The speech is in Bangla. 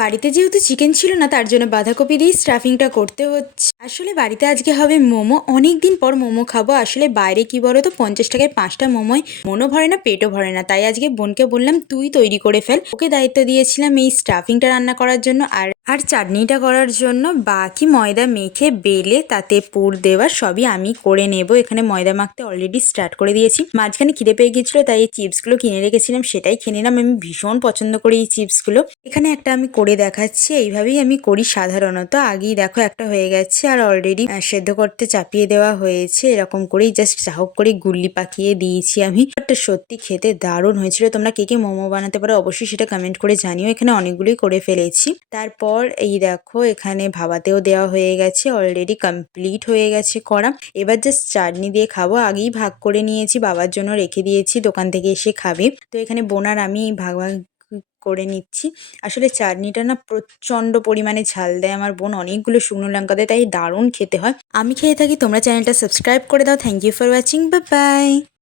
বাড়িতে যেহেতু চিকেন ছিল না, তার জন্য বাঁধাকপি দিয়ে স্টাফিংটা করতে হচ্ছে। আসলে বাড়িতে আজকে হবে মোমো। অনেক দিন পর মোমো খাবো। আসলে বাইরে কি বলো তো, 50 টাকায় 5টা মোমোয় মনও ভরে না, পেটও ভরে না। তাই আজকে বোনকে বললাম তুই তৈরি করে ফেল। ওকে দায়িত্ব দিয়েছিলাম এই স্টাফিংটা রান্না করার জন্য আর আর চাটনিটা করার জন্য। বাকি ময়দা মেখে বেলে তাতে পুর দেওয়া সবই আমি করে নেব। এখানে ময়দা মাখতে অলরেডি স্টার্ট করে দিয়েছি। মাঝখানে খিদে পেয়ে গিয়েছিল, তাই এই চিপসগুলো কিনে রেখেছিলাম, সেটাই খেয়ে নিলাম। আমি ভীষণ পছন্দ করি এই চিপসগুলো। এখানে একটা আমি করে দেখাচ্ছি, এইভাবেই আমি করি সাধারণত। আগেই দেখো একটা হয়ে গেছে আর অলরেডি সেদ্ধ করতে চাপিয়ে দেওয়া হয়েছে। এরকম করেই জাস্ট চাহক করে গুল্লি পাকিয়ে দিয়েছি আমি। বাট সত্যি খেতে দারুণ হয়েছিল। তোমরা কে কে মোমো বানাতে পারো অবশ্যই সেটা কমেন্ট করে জানিও। এখানে অনেকগুলোই করে ফেলেছি। তারপর এই দেখো এখানে ভাবাতেও দেওয়া হয়ে গেছে, অলরেডি কমপ্লিট হয়ে গেছে করা। এবার জাস্ট চাটনি দিয়ে খাবো। আগেই ভাগ করে নিয়েছি, বাবার জন্য রেখে দিয়েছি, দোকান থেকে এসে খাবে। তো এখানে বোন আর আমি ভাগ ভাগ করে নিচ্ছি। আসলে চাটনিটা না প্রচণ্ড পরিমাণে ঝাল দেয় আমার বোন, অনেকগুলো শুকনো লঙ্কা দেয়, তাই দারুণ খেতে হয়। আমি খেয়ে থাকি। তোমরা চ্যানেলটা সাবস্ক্রাইব করে দাও। Thank you for watching. Bye by.